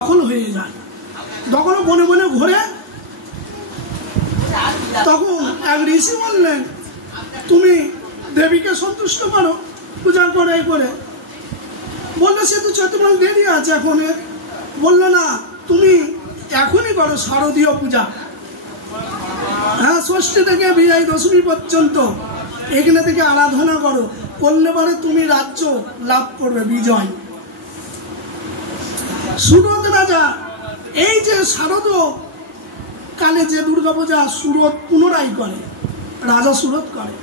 দখল হয়ে যায়। তখন বনে বনে ঘুরে, তখন এক ঋষি বললেন, তুমি দেবীকে সন্তুষ্ট করো, পূজা করে করে। বললো সে তো চৈত্র মাস দেরি আছে এখন। বললো না, তুমি এখনই করো শারদীয় পূজা, হ্যাঁ, ষষ্ঠী থেকে বিজয় দশমী পর্যন্ত এখানে থেকে আরাধনা করো, করলে পরে তুমি রাজ্য লাভ করবে, বিজয়। সুরত রাজা এই যে শারদ কালে যে দুর্গাপূজা সুরত পুনরায় করে, রাজা সুরত করে,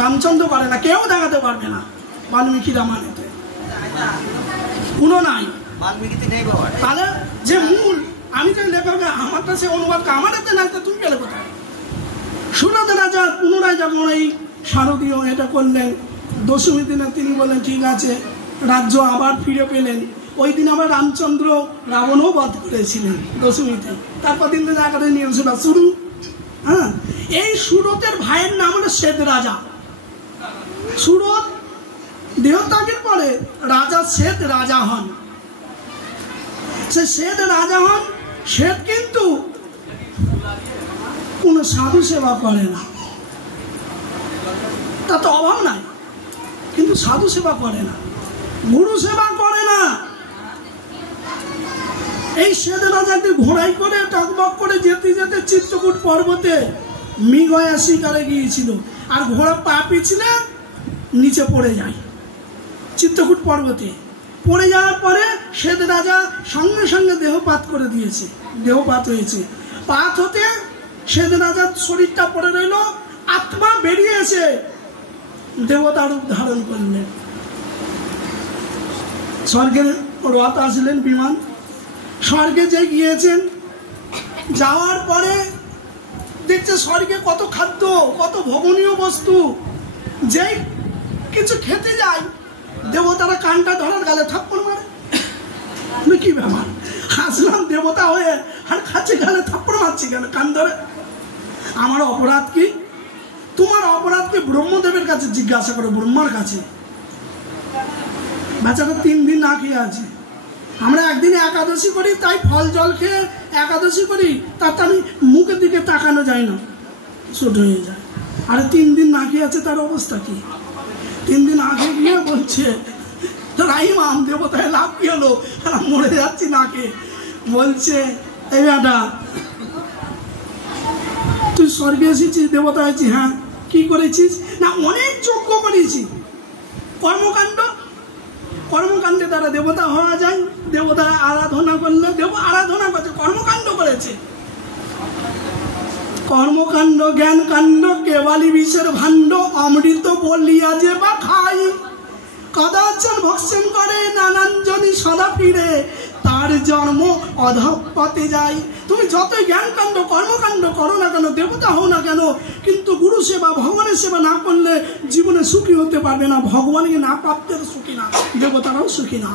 রামচন্দ্র করে না, কেউ দেখাতে পারবে না বাল্মীকি রামায়ণেতে, কোনো নাই। তাহলে যে মূল আমি যে লেখক, আমারটা সে অনুবাদ আমার এতে নাই, তো তুমি গেলে কোথায়? সুরত রাজা পুনরায় যখন এই শারদীয় এটা করলেন, দশমী দিনে তিনি বললেন ঠিক আছে, রাজ্য আবার ফিরে পেলেন। ওই দিন আবার রামচন্দ্র রাবণও বধ করেছিলেন দশমীতে। তারপর দিন থেকে আকারে নিয়ম সেবা শুরু। হ্যাঁ, এই সুরতের ভাইয়ের নাম হলো শ্বেত রাজা। সুরত দেহত্যাগের পরে রাজা শ্বেত রাজা হন। সে শ্বেত রাজা হন। শ্বেত কিন্তু কোন সাধু সেবা করে না, তা তো অভাব নাই, কিন্তু সাধু সেবা করে না, গুরু সেবা করে না। এই শ্বেত রাজাকে ঘোড়াই করে টকবক করে যেতে যেতে চিত্রকূট পর্বতে মৃগয়া শিকারে গিয়েছিল, আর ঘোড়া পা পিছলে নিচে পড়ে যায় চিত্রকূট পর্বতে। পড়ে যাওয়ার পরে শ্বেত রাজা সঙ্গে সঙ্গে দেহপাত করে দিয়েছে, দেহপাত হয়েছে। পাত হতে শ্বেত রাজার শরীরটা পড়ে রইল, আত্মা বেরিয়ে এসে দেবতা রূপ ধারণ করলেন। স্বর্গের রথ আসলেন বিমান, স্বর্গে যে গিয়েছেন, যাওয়ার পরে দেখছে স্বর্গে কত খাদ্য, কত ভোগনীয় বস্তু। যেই কিছু খেতে যায়, দেবতারা কানটা ধরার গালে থাপ্পড় মারে। কি ব্যাপার, আসলাম দেবতা হয়ে আর খাচ্ছে গালে থাপ্পড় মারছি কেন, কান ধরে? আমার অপরাধ কি? তোমার অপরাধকে ব্রহ্মদেবের কাছে জিজ্ঞাসা করো, ব্রহ্মার কাছে। বাচ্চাটা 3 দিন না খেয়ে আছে। আমরা একদিনে একাদশী করি, তাই ফল জল খেয়ে একাদশী করি, তাতে আমি মুখের দিকে তাকানো যায় না, ছোট হয়ে যায়। আর 3 দিন না খেয়ে আছে, তার অবস্থা কি? 3 দিন আগে গিয়ে বলছে, রাইমাম দেবতায় লাভ কি হলো, মরে যাচ্ছি না খেয়ে। বলছে, এই বেটা তুই স্বর্গে এসেছিস, দেবতা হয়েছিস? হ্যাঁ। কি করেছিস? না, অনেক যজ্ঞ করেছি। কর্মকাণ্ড, কর্মকাণ্ডে দ্বারা দেবতা হওয়া যায়। দেবতা আরাধনা করলে, দেব আরাধনা করছে, কর্মকাণ্ড করেছে। কর্মকাণ্ড জ্ঞান কাণ্ড কেবালি বিষের ভাণ্ড, অমৃত বলিয়া যে বা খাই, কদাচন ভক্ষণ করে নানান জনি সদা ফিরে, তার জন্ম অধঃপথে যায়। তুমি যতই জ্ঞান কাণ্ড কর্মকাণ্ড করো না কেন, দেবতা হও না কেন, কিন্তু গুরু সেবা ভগবানের সেবা না করলে জীবনে সুখী হতে পারবে না। ভগবানকে না প্রাপ্তের সুখী না, দেবতারাও সুখী না।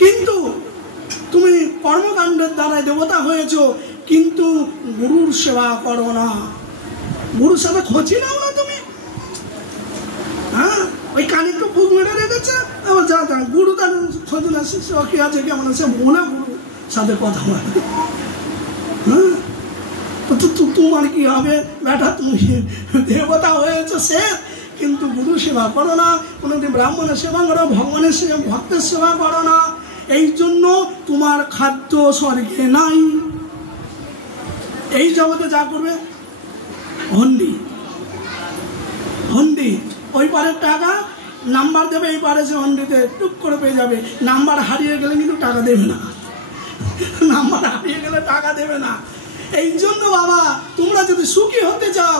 কিন্তু তুমি কর্মকাণ্ডের দ্বারাই দেবতা হয়েছ, কিন্তু গুরুর সেবা করো না, গুরুর সাথে খোঁজি নাও না তুমি। হ্যাঁ, ওই কানে তো ফুক মেরে রেখেছে, আমার যা যা গুরু তার খোঁজ না, শিষ্য কি আছে কেমন আছে, মনে গুরু সাথে কথা বলে। হ্যাঁ, তো তোমার কি হবে বেটা, তুমি দেবতা হয়েছো সে, কিন্তু গুরু সেবা করো না, কোনোদিন ব্রাহ্মণের সেবা করো, ভগবানের সেবা ভক্তের সেবা করো না। এই জন্য তোমার খাদ্য স্বর্গে নাই। এই জগতে যা করবে হন্ডি, হন্ডি, ওই পারের টাকা নাম্বার দেবে, এই পারে সে হন্ডিতে টুক করে পেয়ে যাবে। নাম্বার হারিয়ে গেলে কিন্তু টাকা দেবে না, নাম্বার হারিয়ে গেলে টাকা দেবে না। এই জন্য বাবা, তোমরা যদি সুখী হতে চাও,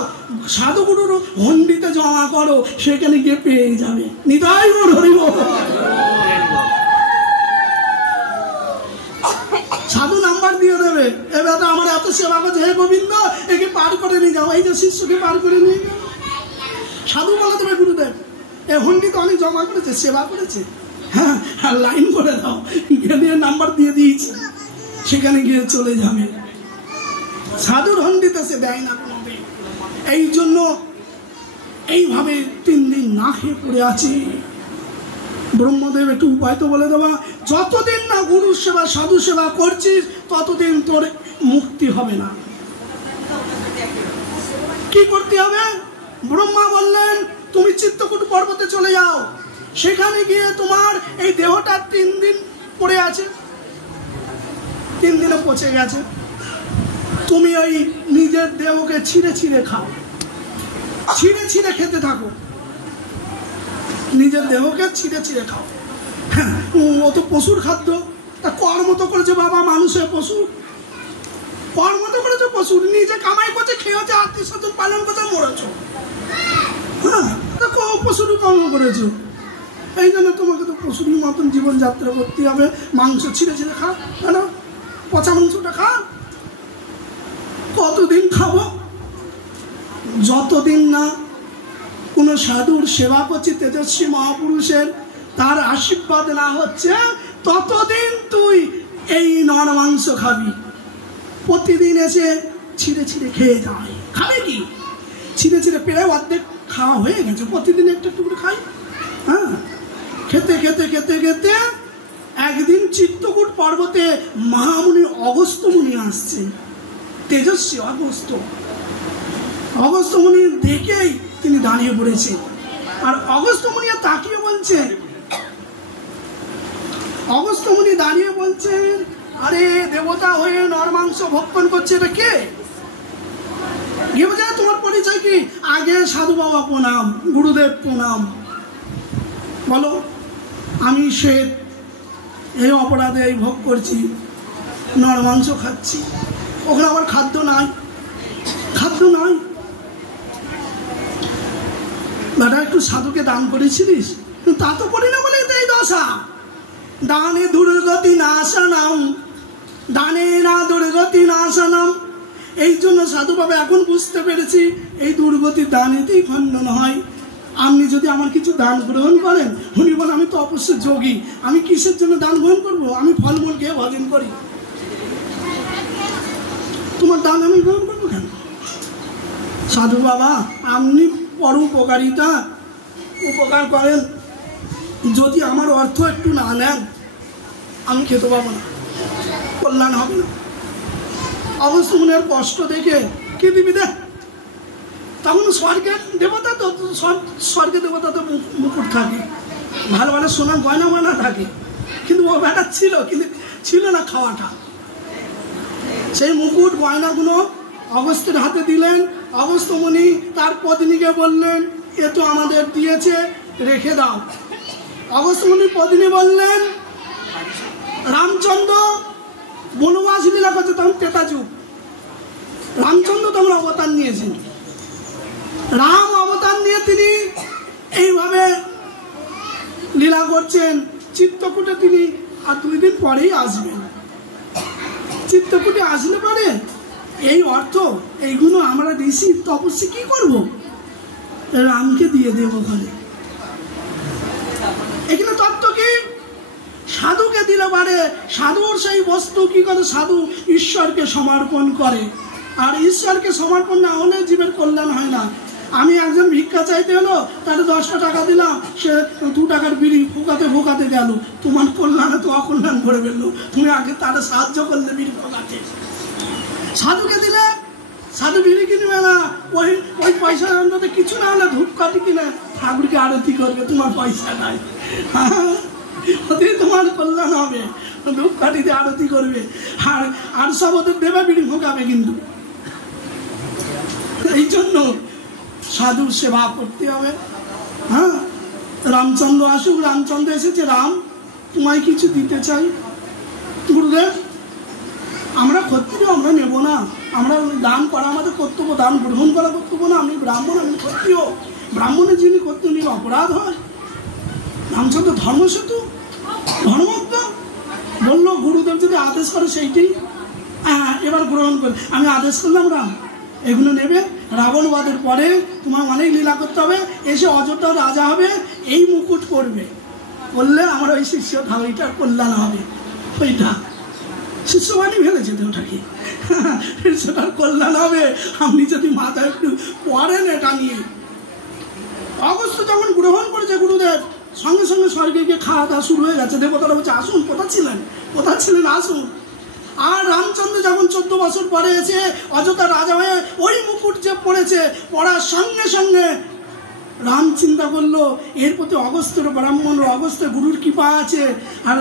সাধুগুরুর হন্ডিতে জমা করো, সেখানে গিয়ে পেয়ে যাবে। নিতাই গৌর হরি বল। সাধু নাম্বার দিয়ে দেবে, এবার আমার এত সেবা করছে, হে গোবিন্দ একে পার করে নিয়ে যাও। এই যে শিষ্যকে পার করে নিয়ে গেল, সাধু বলে দেবে গুরুদেব, এ হন্ডি তো অনেক জমা করেছে, সেবা করেছে, হ্যাঁ, আর লাইন করে দাও, গেলে নাম্বার দিয়ে দিয়েছি, সেখানে গিয়ে চলে যাবে। সাধুর হন্ডিতে সে দেয় না কোনোদিন। এই জন্য এইভাবে 3 দিন না খেয়ে পড়ে আছি। ব্রহ্মদেব একটু উপায় তো বলে দেওয়া, যতদিন না গুরু সেবা সাধু সেবা করছিস ততদিন তোর মুক্তি হবে না। কি করতে হবে? ব্রহ্মা বললেন তুমি চিত্রকূট পর্বতে চলে যাও, সেখানে গিয়ে তোমার এই দেহটা 3 দিন পড়ে আছে, 3 দিনে পচে গেছে, তুমি ওই নিজের দেহকে ছিঁড়ে ছিঁড়ে খাও, ছিঁড়ে ছিঁড়ে খেতে থাকো, নিজের দেহকে ছিঁড়ে ছিঁড়ে খাও। হ্যাঁ, ও তো পশুর খাদ্য, তা কর্ম তো করেছে বাবা, মানুষের পশু, কর্ম তো করেছে পশু, নিজে কামাই করছে, খেয়েছে, আত্মীয় স্বজন পালন করছে, মরেছ। হ্যাঁ, তা পশুরই কর্ম করেছো, এই জন্য তোমাকে তো পশুরই মতন জীবনযাত্রা করতে হবে। মাংস ছিঁড়ে ছিঁড়ে খা, কেন? পচা মাংসটা খা। কতদিন খাবো? যতদিন না কোনো সাধুর সেবা করছি, তেজস্বী মহাপুরুষের, তার আশীর্বাদ না হচ্ছে, ততদিন তুই এই নর মাংস খাবি। প্রতিদিন এসে ছিঁড়ে ছিঁড়ে খেয়ে যায়, খাবে কি? ছিঁড়ে ছিঁড়ে পেড়ে অর্ধেক খাওয়া হয়ে গেছে, প্রতিদিন একটু একটু করে খাই। হ্যাঁ, খেতে খেতে খেতে খেতে একদিন চিত্রকূট পর্বতে মহামুনি অগস্ত্য মুনি আসছে, তেজস্বী অগস্ত্য মুনি দেখেই তিনি দাঁড়িয়ে পড়েছেন। আর অগস্ত্য মুনি তাকিয়ে বলছে, অগস্ত্য মুনি দাঁড়িয়ে বলছেন, আরে দেবতা হয়ে নরমাংস ভক্ষণ করছে, এটা কে? তোমার পরিচয় কি? আগে সাধু বাবা প্রণাম, গুরুদেব প্রণাম। বলো, আমি শ্বেত, এই অপরাধে এই ভোগ করছি, নরমাংস খাচ্ছি, ওখানে আবার খাদ্য নাই, খাদ্য নাই। বেটা একটু সাধুকে দান করেছিলিস? তা তো করি না বলে এই দশা। দানে দুর্গতি নাশানাম, দানে না দুর্গতি নাশানাম। এই জন্য সাধু বাবা এখন বুঝতে পেরেছি, এই দুর্গতি দানেতেই খণ্ডন হয়। আপনি যদি আমার কিছু দান গ্রহণ করেন, উনি বলেন আমি তো অবশ্যই যোগী, আমি কিসের জন্য দান গ্রহণ করবো? আমি ফলমূল খেয়ে ভজন করি, তোমার দান আমি গ্রহণ করবো কেন? সাধু বাবা আপনি পরোপকারিতা উপকার করেন, যদি আমার অর্থ একটু না নেন আমি খেতে পাবো না, কল্যাণ হবে না। অবশ্য মনের কষ্ট দেখে কে দিবি দে। তখন স্বর্গের দেবতা তো, স্বর্গের দেবতা তো মুকুট থাকে, ভালো ভালো সোনার গয়না গয়না থাকে, কিন্তু ও ব্যাটা ছিল, কিন্তু ছিল না খাওয়াটা। সেই মুকুট গয়নাগুলো অগস্ত্যের হাতে দিলেন। অগস্ত্য মুনি তার পত্নীকে বললেন, এ তো আমাদের দিয়েছে, রেখে দাও। অগস্ত্য মুনি পত্নী বললেন, রামচন্দ্র বনবাস লীলা করছে, তখন তেতা যুগ, রামচন্দ্র তখন অবতার নিয়েছেন। রাম অবতার নিয়ে তিনি এইভাবে লীলা করছেন। চিত্রকূটে তিনি আর 2 দিন পরেই আসবেন। চিত্রকূটে আসলে পারে এই অর্থ, এইগুলো আমরা ঋষি তপস্বী কি করব? রামকে দিয়ে দেবো ঘরে। এখানে তত্ত্ব কি? সাধুকে দিলে পারে, সাধুর সেই বস্তু কি করে? সাধু ঈশ্বরকে সমর্পণ করে, আর ঈশ্বরকে সমর্পণ না হলে জীবের কল্যাণ হয় না। আমি একজন ভিক্ষা চাইতে হলো, তাহলে 10টা টাকা দিলাম, সে 2 টাকার বিড়ি ফোকাতে ফোকাতে গেল, তোমার কল্যাণে তো অকল্যাণ করে ফেললো। তুমি আগে তারা সাহায্য করলে বিড়ি ফোকাতে। সাধুকে দিলে সাধু বিড়ি কিনবে না, ওই পয়সা অন্তত কিছু না হলে ধূপকাঠি কিনে ঠাকুরকে আরতি করবে, তোমার পয়সা নাই, ওদের তোমার কল্যাণ হবে, ধূপকাঠিতে আরতি করবে, আর সব ওদের দেবে, বিড়ি ফোকাবে। কিন্তু এই জন্য সাধুর সেবা করতে হবে। হ্যাঁ, রামচন্দ্র আসুক, রামচন্দ্র এসেছে, রাম তোমায় কিছু দিতে চাই। গুরুদেব আমরা ক্ষত্রিয়, আমরা নেব না, আমরা দান করা আমাদের কর্তব্য, দান গ্রহণ করা কর্তব্য না। আমি ব্রাহ্মণ, আমি ক্ষত্রিয়, ব্রাহ্মণের যিনি কর্তব্য নিলে অপরাধ হয়। রামচন্দ্র ধর্মসেতু, ধর্মজ্ঞ, বললো গুরুদেব যদি আদেশ করে সেইটি হ্যাঁ এবার গ্রহণ করে। আমি আদেশ করলাম রাম এগুলো নেবে, রাবণবাদের পরে তোমার অনেক লীলা করতে হবে, এসে অযোধ্যা রাজা হবে, এই মুকুট করবে, বললে আমার ওই শিষ্য ওইটার কল্যাণ হবে। ওইটা শিষ্যবাণী ফেলেছে তো, ওটাকে সেটার কল্যাণ হবে আপনি যদি মাথায় একটু পড়েন এটা নিয়ে। অগস্ত্য যখন গ্রহণ করেছে গুরুদেব, সঙ্গে সঙ্গে স্বর্গে গিয়ে খাওয়া দাওয়া শুরু হয়ে গেছে। দেবতারা বলছে আসুন, কোথা ছিলেন আসুন। আর রামচন্দ্র যখন 14 বছর পরে এসে অযোধ্যা রাজা হয়ে ওই মুকুট যে পড়েছে, পড়ার সঙ্গে সঙ্গে রাম চিন্তা করলো এর প্রতি অগস্ত্যের ব্রাহ্মণ, অগস্ত্যের গুরুর কৃপা আছে, আর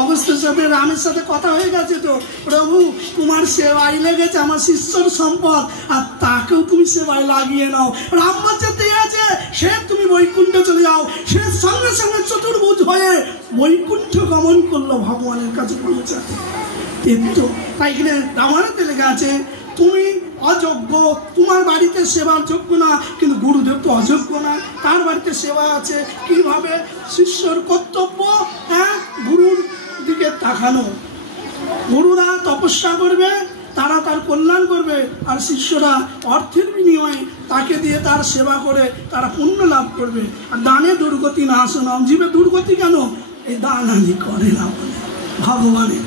অগস্ত্যের সাথে রামের সাথে কথা হয়ে গেছে, তো প্রভু তোমার সেবায় লেগেছে, আমার শিষ্যর সম্পদ, আর তাকেও তুমি সেবায় লাগিয়ে নাও। রাম বলছে ঠিক আছে, সে তুমি বৈকুণ্ঠে চলে যাও। সে সঙ্গে সঙ্গে চতুর্ভুজ হয়ে বৈকুণ্ঠ গমন করলো, ভগবানের কাছে পৌঁছে। কিন্তু তাই এখানে রামায়ণে লেখা আছে তুমি অযোগ্য, তোমার বাড়িতে সেবার যোগ্য না, কিন্তু গুরুদেব তো অযোগ্য না, তার বাড়িতে সেবা আছে। কিভাবে? শিষ্যর কর্তব্য গুরুর দিকে তাকানো। গুরুরা তপস্যা করবে, তারা তার কল্যাণ করবে, আর শিষ্যরা অর্থের বিনিময়ে তাকে দিয়ে তার সেবা করে তারা পুণ্য লাভ করবে। আর দানে দুর্গতি না শোনাম, জীবে দুর্গতি কেন? এই দান আনি করে না বলে ভগবানের।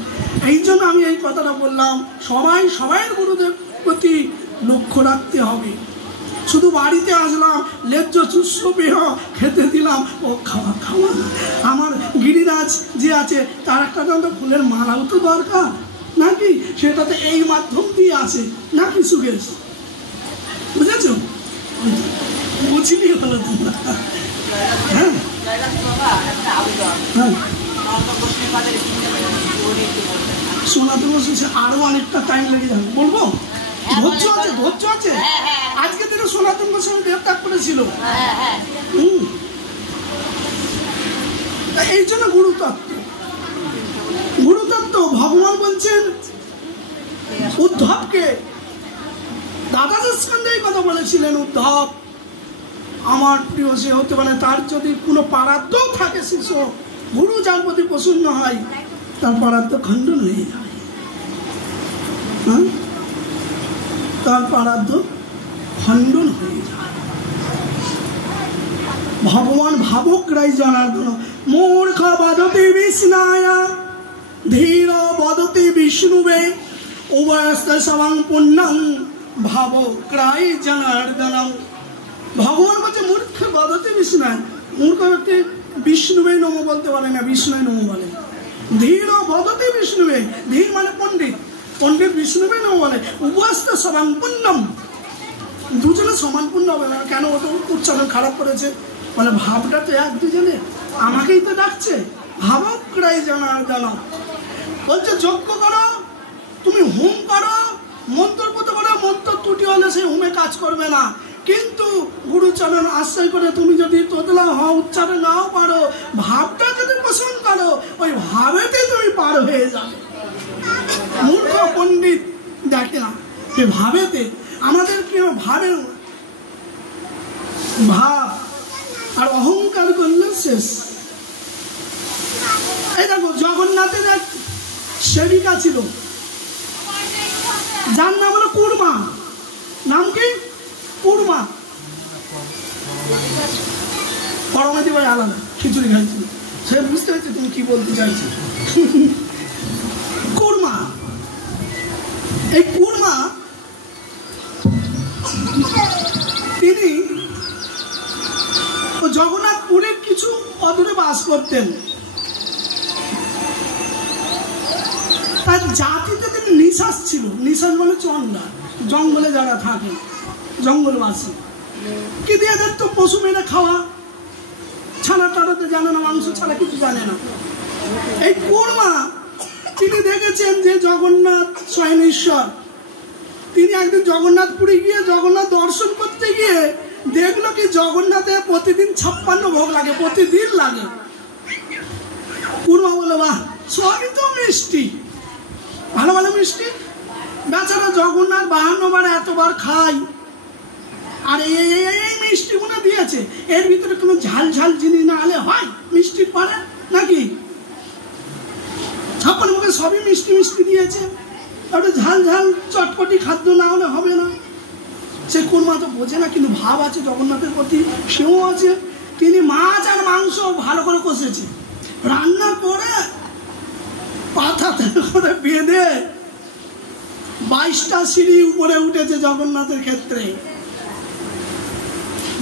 এই জন্য আমি এই কথাটা বললাম, সবাই গুরুদেব প্রতি লক্ষ্য রাখতে হবে। শুধু বাড়িতে আসলাম, লেজ্জ চুষ্য পেহ খেতে দিলাম, ও খাওয়া না। আমার গিরিরাজ যে আছে তার একটা ফুলের মালাও তো দরকার নাকি, সেটা তো এই মাধ্যম দিয়ে আসে নাকি সুগেশ? বুঝেছ? বুঝলি হলো তোমরা? হ্যাঁ হ্যাঁ, শোনাতে বসেছে, আরো অনেকটা টাইম লেগে যাবে। বলবো ধৈর্য আছে। আজকে দিনে সনাতন গোস্বামী দেবত্যাগ করেছিল। এই জন্য গুরুতত্ত্ব ভগবান বলছেন উদ্ধবকে, দাদাজি স্কন্ধে এই কথা বলেছিলেন, উদ্ধব আমার প্রিয় সে হতে পারে, তার যদি কোনো পারাদ্য থাকে শিষ্য, গুরু যার প্রতি প্রসন্ন হয়, তার পারাদ্য খণ্ডন হয়ে যায়। তার পারাদ্য খণ্ডন হয়ে যায়। ভগবান ভাবগ্রাই জনার্দন মূর্খ বদতি বিষ্ণায়া ধীর বদতি বিষ্ণুবে উভয়স্তে সবাং পুণ্যং ভাবগ্রাই জনার্দনম। ভগবান বলছে মূর্খ বদতি বিষ্ণায়, মূর্খ ব্যক্তি বিষ্ণুবে নম বলতে পারে না, বিষ্ণুয় নম বলে। ধীর বদতি বিষ্ণুবে, ধীর মানে পণ্ডিত, পণ্ডিত বিষ্ণুবে নম বলে। উভয়স্তে সবাং পুণ্যম, দুজনে সমান পুণ্য হবে না। কেন? ও তো উচ্চারণ খারাপ করেছে, বলে ভাবটা তো এক দুজনে, আমাকেই তো ডাকছে। ভাবগ্রাই জনার্দনম বলছে যজ্ঞ করো, তুমি হোম করো, মন্ত্রপুত করো, মন্ত্র ত্রুটি হলে সেই হোমে কাজ করবে না। কিন্তু গুরুচরণ আশ্রয় করে তুমি যদি তোতলা হও, উচ্চারণ নাও পারো, ভাবটা যদি পোষণ করো, ওই ভাবেতে তুমি পার হয়ে যাবে। মূর্খ পণ্ডিত দেখে না যে ভাবেতে, আমাদের কি ভাবের ভাব আর অহংকার করলে শেষ। এই দেখো জগন্নাথের এক সেবিকা ছিল, যার নাম হলো কুর্মা। নাম কি? কুর্মা। পরমাদি ভাই আলাদা খিচুড়ি খাইছিল, সে বুঝতে পেরেছে তুমি কি বলতে চাইছো। কুর্মা, এই কুর্মা তিনি জগন্নাথপুরের কিছু অদূরে বাস করতেন। তার জাতিতে তিনি নিঃশ্বাস ছিল। নিঃশ্বাস মানে চন্ডা, জঙ্গলে যারা থাকে, জঙ্গলবাসী। কি দিয়ে এদের তো পশু মেরে খাওয়া, ছানা টাড়াতে জানে না, মাংস ছাড়া কিছু জানে না। এই কুর্মা তিনি দেখেছেন যে জগন্নাথ স্বয়ং ঈশ্বর। তিনি একদিন জগন্নাথপুরে গিয়ে জগন্নাথ দর্শন করতে গিয়ে দেখলো কি জগন্নাথে প্রতিদিন 56 ভোগ লাগে, প্রতিদিন লাগে। কুর্মা বলে বাহ, সবই তো মিষ্টি, ভালো ভালো মিষ্টি। বেচারা জগন্নাথ 52 বার এতবার খায়, আর এই মিষ্টি গুলো দিয়েছে, এর ভিতরে কোনো ঝাল ঝাল জিনিস না হলে হয় মিষ্টির পারে নাকি? 56 মুখে সবই মিষ্টি মিষ্টি দিয়েছে, একটা ঝাল ঝাল চটপটি খাদ্য না হলে হবে না। সে কুর্মা তো বোঝে না, কিন্তু ভাব আছে জগন্নাথের প্রতি, সেও আছে। তিনি মাছ আর মাংস ভালো করে কষেছে, রান্না করে পাতাতে করে বেঁধে 22টা সিঁড়ি উপরে উঠেছে জগন্নাথের ক্ষেত্রে।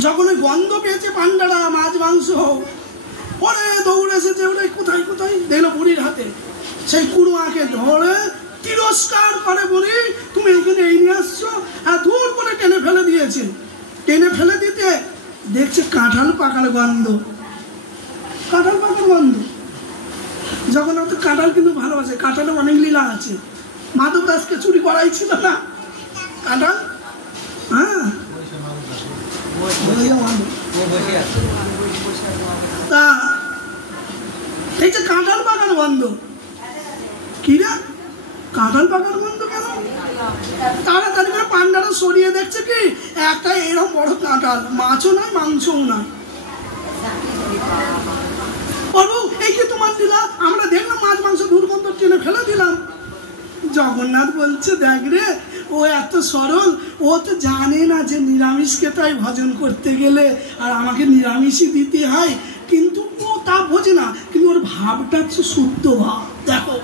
যখন ওই গন্ধ পেয়েছে পান্ডারা মাছ মাংস, পরে দৌড়ে এসেছে, ওরে কোথায় কোথায় দেখলো বুড়ির হাতে। সেই কুড়মাকে ধরে তিরস্কার করে, বুড়ি তুমি এখানে এই নিয়ে আসছো, আর দূর করে টেনে ফেলে দিয়েছে। টেনে ফেলে দিতে দেখছে কাঁঠাল পাকার গন্ধ, কাঁঠাল পাকার গন্ধ। যখন তো কাঁঠাল কিন্তু ভালোবাসে, কাঁঠালে অনেক লীলা আছে। মাধব দাসকে চুরি করাই ছিল না কাঁঠাল, হ্যাঁ তা এই যে কাঁঠাল পাকার গন্ধ, কিরা কাঁঠাল পাকার গন্ধ কেন? তাড়াতাড়ি করে পান্ডারা সরিয়ে দেখছে কি একটা এরকম বড় কাঁঠাল, মাছও নয় মাংসও নয়। প্রভু এই কি তোমার লীলা, আমরা দেখলাম মাছ মাংস দুর্গন্ধ টেনে ফেলে দিলাম। জগন্নাথ বলছে দেখ রে, ও এত সরল, ও তো জানে না যে নিরামিষকে তাই ভজন করতে গেলে আর আমাকে নিরামিষই দিতে হয়, কিন্তু ও তা বোঝে না। কিন্তু ওর ভাবটা হচ্ছে শুদ্ধ ভাব। দেখো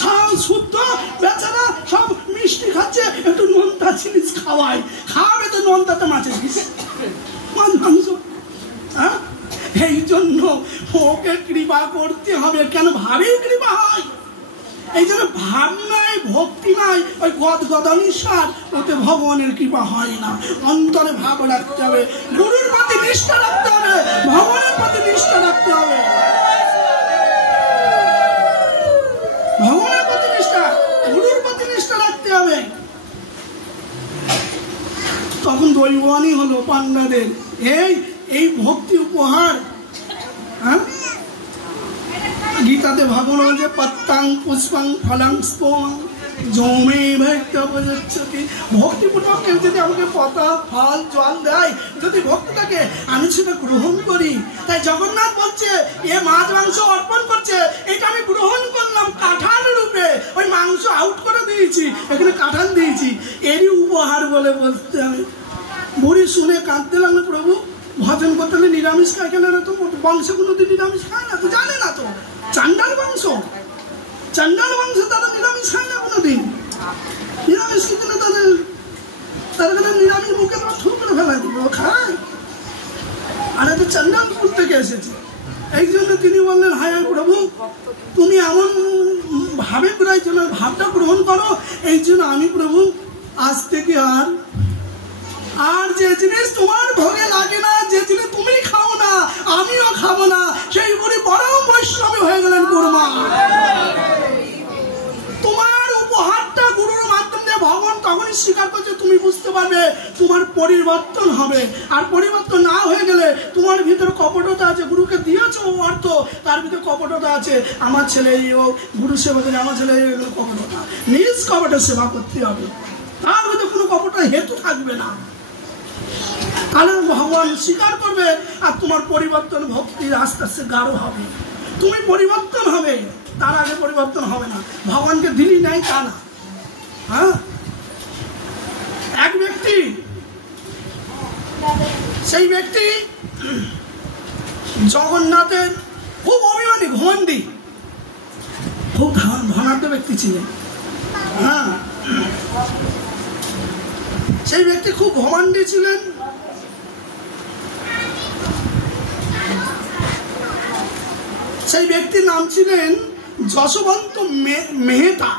সব শুদ্ধ, বেচারা সব মিষ্টি খাচ্ছে, একটু নোনতা জিনিস খাওয়াই, খাওয়াবে তো নোনতাতে মাছের পিস, মাছ মাংস। হ্যাঁ, এই জন্য ওকে কৃপা করতে হবে। কেন ভাবেই কৃপা হয়? এই জন্য ভাব নাই, ভক্তি নাই, ওই গদগদানির সার, ওতে ভগবানের কৃপা হয় না। অন্তরে ভাব রাখতে হবে, গুরুর প্রতি নিষ্ঠা রাখতে হবে, ভগবানের প্রতি নিষ্ঠা রাখতে হবে, ভগবানের প্রতি নিষ্ঠা, গুরুর প্রতি নিষ্ঠা রাখতে হবে। তখন দৈবানি হলো পান্ডাদের এই ভক্তি উপহার। হ্যাঁ, গীতাতে ভগবান বলছে পত্তাং পুষ্পাং ফলাং স্পং জমে ভক্তি। ভক্তিপূর্বক কেউ যদি আমাকে পাতা ফল জল দেয়, যদি ভক্তি থাকে, আমি সেটা গ্রহণ করি। তাই জগন্নাথ বলছে এ মাছ মাংস অর্পণ করছে, এটা আমি গ্রহণ করলাম কাঁঠাল রূপে, ওই মাংস আউট করে দিয়েছি, এখানে কাঁঠাল দিয়েছি, এরই উপহার বলে বলতে হবে। বুড়ি শুনে কাঁদতে লাগলো, প্রভু ভজন করতে হলে নিরামিষ খায় কেন? তো বংশে কোনোদিন নিরামিষ খায় না, তো জানে না তো। চান্ডাল বংশ, চান্ডাল বংশ তারা নিরামিষ খায় না কোনোদিন। নিরামিষ কিন্তু তাদের নিরামিষ মুখে তারা ঠুক করে ফেলা দিবে, ও খায়। আর এটা চান্ডাল কুল থেকে এসেছে। এই জন্য তিনি বললেন হায় প্রভু তুমি এমন ভাবে প্রায় যেন ভাবটা গ্রহণ করো। এই জন্য আমি প্রভু আজ থেকে আর যে জিনিস তোমার ভোগে লাগে না, যে জিনিস তুমি খাও না, আমিও খাবো না। সেই বুড়ি বড় বৈষ্ণবী হয়ে গেলেন গুরুমা। তোমার উপহারটা গুরুর মাধ্যমে ভগবান তখনই স্বীকার করছে, তুমি বুঝতে পারবে তোমার পরিবর্তন হবে। আর পরিবর্তন না হয়ে গেলে তোমার ভিতরে কপটতা আছে, গুরুকে দিয়েছ অর্থ, তার ভিতরে কপটতা আছে। আমার ছেলে ও গুরু সেবা করে, আমার ছেলে কপটতা, নিজ কপটের সেবা করতে হবে, তার ভিতরে কোনো কপট হেতু থাকবে না। তাহলে ভগবান স্বীকার করবে আর তোমার পরিবর্তন ভক্তির আস্তে আস্তে গাঢ় হবে। তুমি পরিবর্তন হবে, তার আগে পরিবর্তন হবে না। ভগবানকে দিলি নাই তা না। হ্যাঁ, এক ব্যক্তি, সেই ব্যক্তি জগন্নাথের খুব অভিমানী, ঘমণ্ডী, খুব ধনাঢ্য ব্যক্তি ছিলেন। হ্যাঁ, সেই ব্যক্তি খুব ঘমণ্ডী ছিলেন। সেই ব্যক্তির নাম ছিলেন যশবন্ত মেহতা।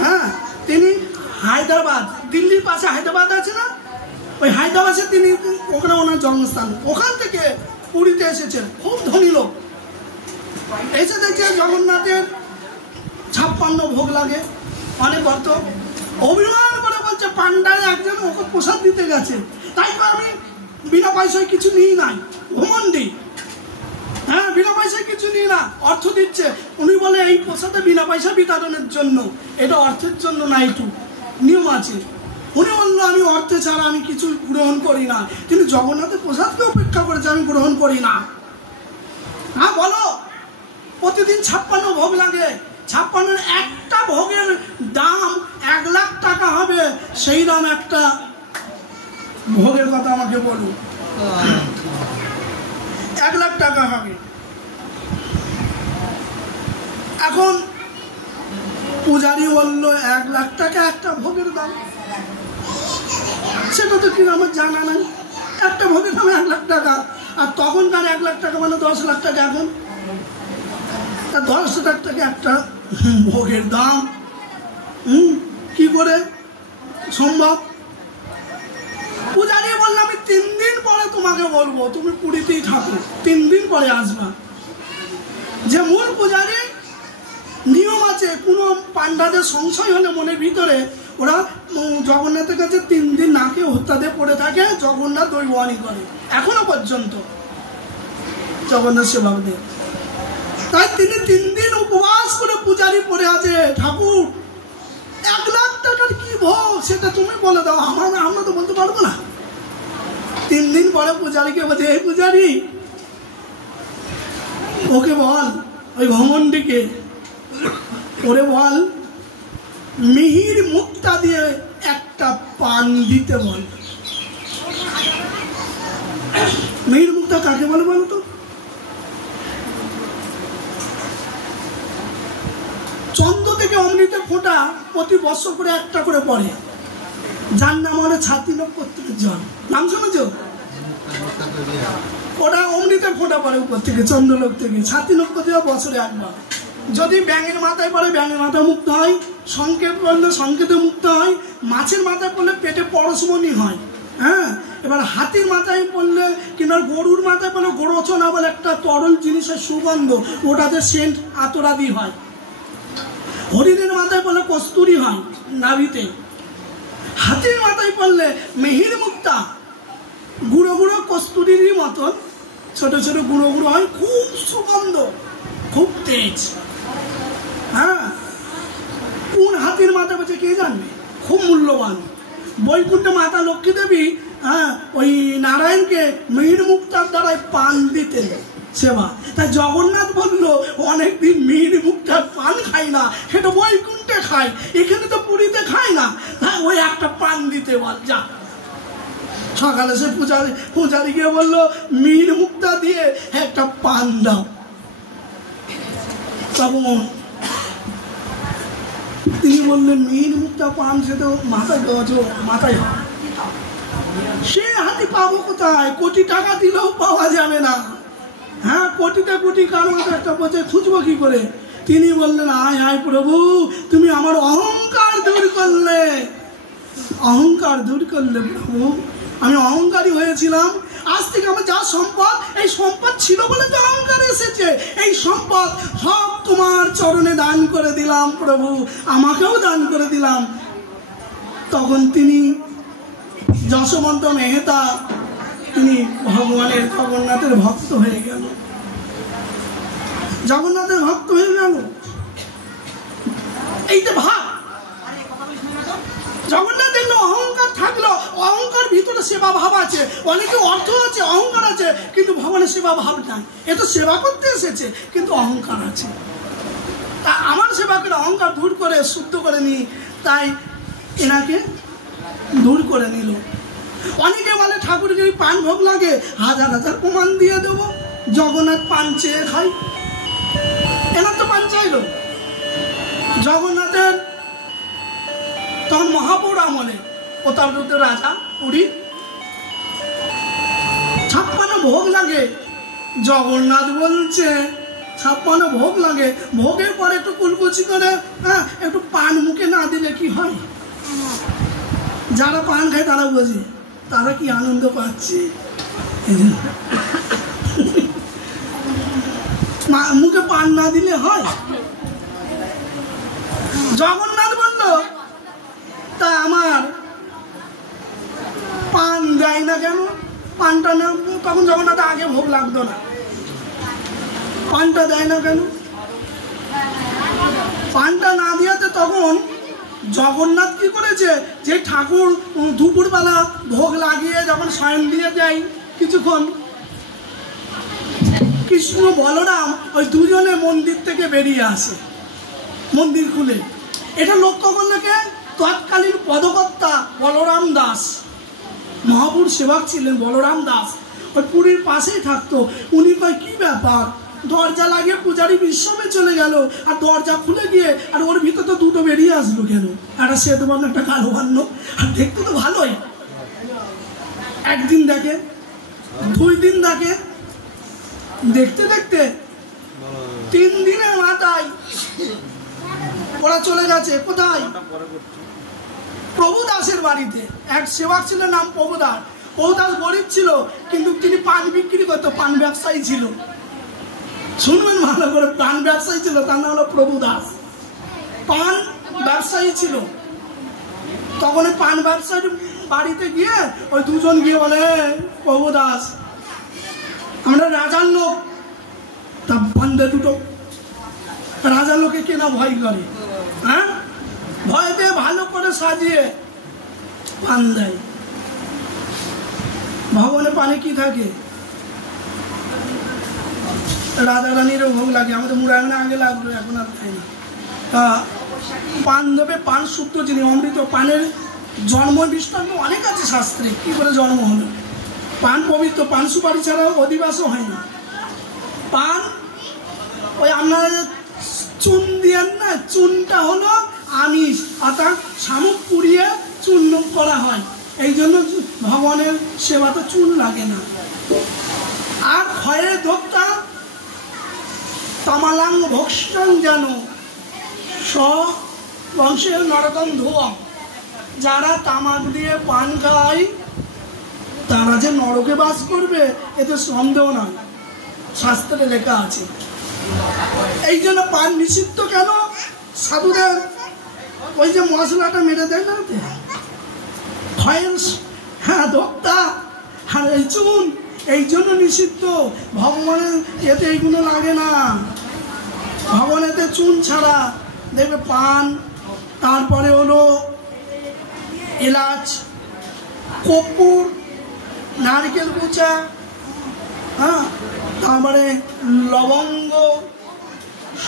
হ্যাঁ, তিনি হায়দ্রাবাদ, দিল্লির পাশে হায়দ্রাবাদ আছে না, ওই হায়দ্রাবাদে তিনি, ওখানে ওনার জন্মস্থান। ওখান থেকে পুরীতে এসেছেন, খুব ধনী লোক। এসে দেখছে জগন্নাথের 56 ভোগ লাগে, অনেক অর্থ। অভিমান করে বলছে পান্ডায় একজন ওকে প্রসাদ দিতে গেছে, তাই তো আমি বিনা পয়সায় কিছু নিই নাই। ঘমণ্ডী, হ্যাঁ, বিনা পয়সায় কিছু নিই না, অর্থ দিচ্ছে। উনি বলে এই প্রসাদে বিনা পয়সা বিতরণের জন্য, এটা অর্থের জন্য না, একটু নিয়ম আছে। উনি বললো আমি অর্থে ছাড়া আমি কিছু গ্রহণ করি না। কিন্তু জগন্নাথের প্রসাদকে উপেক্ষা করেছে, আমি গ্রহণ করি না। হ্যাঁ বলো, প্রতিদিন 56 ভোগ লাগে, 56 একটা ভোগের দাম 1 লাখ টাকা হবে। সেই দাম একটা ভোগের কথা আমাকে বলো, 1 লাখ টাকা হবে। এখন পূজারি বললো 1 লাখ টাকা একটা ভোগের দাম, সেটা তো কি আমার জানা নাই। একটা ভোগের দাম 1 লাখ টাকা। আর তখনকার 1 লাখ টাকা মানে 10 লাখ টাকা। এখন 10 লাখ টাকা একটা ভোগের দাম কি করে সম্ভব? পূজারি বললাম আমি 3 দিন পরে তোমাকে বলবো, তুমি পুরীতেই থাকো, 3 দিন পরে আসবা। যে মূল পূজারি নিয়ম আছে, কোনো পান্ডাদের সংশয় হলে মনের ভিতরে ওরা জগন্নাথের কাছে 3 দিন নাকে হত্যা দিয়ে পড়ে থাকে, জগন্নাথ দৈবানি করে এখনো পর্যন্ত জগন্নাথ সেবকদের। তাই তিনি 3 দিন উপবাস করে পূজারি পড়ে আছে, ঠাকুর 1 লাখ টাকার কি ভোগ সেটা তুমি বলে দাও, আমরা তো বলতে পারবো না। 3 দিন পরে পূজারীকে বলছে, এই পূজারি ওকে বল, ওই ঘমন্ডিকে ওরে বল মিহির মুক্তা দিয়ে একটা পান দিতে বল। মিহির মুক্তা কাকে বলে বলো তো? চন্দ্র থেকে অমৃতের ফোঁটা প্রতি বছর করে একটা করে পড়ে, যার নাম হলো ছাতি নক্ষত্রের জল। নাম শুনেছ? ওটা অমৃতের ফোঁটা পড়ে উপর থেকে, চন্দ্রলোক থেকে। ছাতি নক্ষত্র বছরে একবার। যদি ব্যাঙের মাথায় পড়ে ব্যাঙের মাথায় মুক্ত হয়, সংকেত পড়লে সংকেতে মুক্ত হয়, মাছের মাথায় পড়লে পেটে পরশমণি হয়। হ্যাঁ, এবার হাতির মাথায় পড়লে কিংবা গরুর মাথায় পড়লে গোরচনা বলে একটা তরল জিনিসের সুগন্ধ, ওটাতে সেন্ট আতরাদি হয়। হরিণের মাথায় পড়লে কস্তুরি হয় নাভিতে। হাতির মাথায় পড়লে মিহির মুক্তা, গুঁড়ো গুঁড়ো কস্তুরির মতন ছোট ছোট গুঁড়ো গুঁড়ো হয়, খুব সুগন্ধ, খুব তেজ। হ্যাঁ, কোন হাতির মাথা বলছে কে জানবে, খুব মূল্যবান। বৈকুণ্ঠে মাতা লক্ষ্মী দেবী ওই নারায়ণকে মিহির মুক্তার দ্বারাই পান দিতেন সেবা। তাই জগন্নাথ বললো অনেকদিন মিহির মুক্তার পান খাই না, সেটা বৈকুণ্ঠে খাই, এখানে তো পুরীতে খাই না, তাই ওই একটা পান দিতে বল যা। সকালে সে পূজারি গিয়ে বললো মিহির মুক্তা দিয়ে একটা পান দাও। তখন তিনি বললেন মিহির মুক্তা পান সে তো মাথায় মাথায় হয়, সে হাতি পাবো কোথায়? কোটি টাকা দিলেও পাওয়া যাবে না। হ্যাঁ, কোটিতে কোটি কারো একটা বলছে খুঁজবো কি করে? তিনি বললেন আয় আয় প্রভু, তুমি আমার অহংকার দূর করলে, অহংকার দূর করলে প্রভু। আমি অহংকারী হয়েছিলাম, আজ থেকে আমার যা সম্পদ, এই সম্পদ ছিল বলে তো অহংকার এসেছে, এই সম্পদ সব তোমার চরণে দান করে দিলাম প্রভু, আমাকেও দান করে দিলাম। তখন তিনি যশবন্ত মেহতা তিনি ভগবানের জগন্নাথের ভক্ত হয়ে গেল, জগন্নাথের ভক্ত হয়ে গেল। এইটা ভাব, জগন্নাথ দেখলো অহংকার থাকলো, অহংকার ভিতরে সেবা ভাব আছে, অনেকে অর্থ আছে অহংকার আছে, কিন্তু ভগবানের সেবা ভাব নাই। এ তো সেবা করতে এসেছে কিন্তু অহংকার আছে। তা আমার সেবা করে অহংকার দূর করে শুদ্ধ করে নি, তাই এনাকে দূর করে নিল। অনেকে বলে ঠাকুরকে পান ভোগ লাগে, 1000 প্রমাণ দিয়ে দেবো। জগন্নাথ পান চেয়ে খাই, এনার তো পান চাইলো। জগন্নাথের তখন মহাপৌর আমলে প্রতাপরুদ্র রাজা পুরী, 56 ভোগ লাগে। জগন্নাথ বলছে 56 ভোগ লাগে, ভোগের পরে একটু কুলকুচি করে একটু পান মুখে না দিলে কি হয়? যারা পান খায় তারা বোঝে তারা কি আনন্দ পাচ্ছে। মুখে পান না দিলে হয়? জগন্নাথ বলল তা আমার পান দেয় না কেন? পানটা না, তখন জগন্নাথ আগে ভোগ লাগতো না, পানটা দেয় না কেন? পানটা না দিয়াতে তখন জগন্নাথ কি করেছে, যে ঠাকুর দুপুরবেলা ভোগ লাগিয়ে যখন শয়ন দিয়ে দেয় কিছুক্ষণ, কৃষ্ণ বলরাম ওই দুজনে মন্দির থেকে বেরিয়ে আসে, মন্দির খুলে। এটা লক্ষ্য করলে কে? তৎকালীন পদকর্তা বলরাম দাস, মহাপুর সেবক ছিলেন বলরাম দাস, ওই পুরীর পাশেই থাকতো। উনি কয় কি ব্যাপার, দরজা লাগিয়ে পূজারী বিশ্রামে চলে গেল, আর দরজা খুলে গিয়ে আর ওর ভিতর তো দুটো বেরিয়ে আসলো কেন? একটা শ্বেত বর্ণ একটা কালো বর্ণ, আর দেখতে তো ভালোই। একদিন দেখে, 2 দিন দেখে, দেখতে দেখতে 3 দিনের মাথায় ওরা চলে গেছে কোথায়? প্রভু দাসের বাড়িতে। এক সেবক ছিল, নাম প্রভু দাস। প্রভু দাস গরিব ছিল, কিন্তু তিনি পান বিক্রি করতো, পান ব্যবসায়ী ছিল। শুনবেন ভালো করে, পান ব্যবসায়ী ছিল, তার নাম হলো প্রভু দাস। পান ব্যবসায়ী ছিল। তখন পান ব্যবসায়ীর বাড়িতে গিয়ে ওই দুজন গিয়ে বলে, প্রভু দাস আমরা রাজার লোক, তা বন্ধে দুটো। রাজার লোকে কেনা ভয় করে, হ্যাঁ, ভয়তে ভালো করে সাজিয়ে পান দেয়। ভগবানের পানে কি থাকে? রাজা রানীরও ভোগ লাগে, আমাদের মুরায়নে আগে লাগলো, এখন আর খাই না। তা পান দেবে, পান শুদ্ধ জিনিস, অমৃত। পানের জন্ম দৃষ্টান্ত অনেক আছে শাস্ত্রে, কি করে জন্ম হলো। পান পবিত্র, পান সুপারি ছাড়াও অধিবাসও হয় না। পান ওই আপনারা চুন দিয়েন না, চুনটা হলো আমিষ, অর্থাৎ শামুক পুড়িয়ে চূর্ণ করা হয়। এই জন্য ভগবানের সেবাতে চুন লাগে না। আর ক্ষয়ের দোক্তা তামালাং ভক্ষণ যেন বংশের নরকম ধোয়া। যারা তামাক দিয়ে পান খায় তারা যে নরকে বাস করবে এতে সন্দেহ নয়, শাস্ত্রে লেখা আছে। এই জন্য পান নিষিদ্ধ কেন? সাধুদের ওই যে মশলাটা মেরে দেয় না, হ্যাঁ দোক্তা আর এই চুন, এই জন্য নিষিদ্ধ। ভগবানের এতে এইগুলো লাগে না। ভগবান এতে চুন ছাড়া দেখবে পান, তারপরে হলো এলাচ, কর্পূর, নারকেল কুচা, হ্যাঁ, তারপরে লবঙ্গ,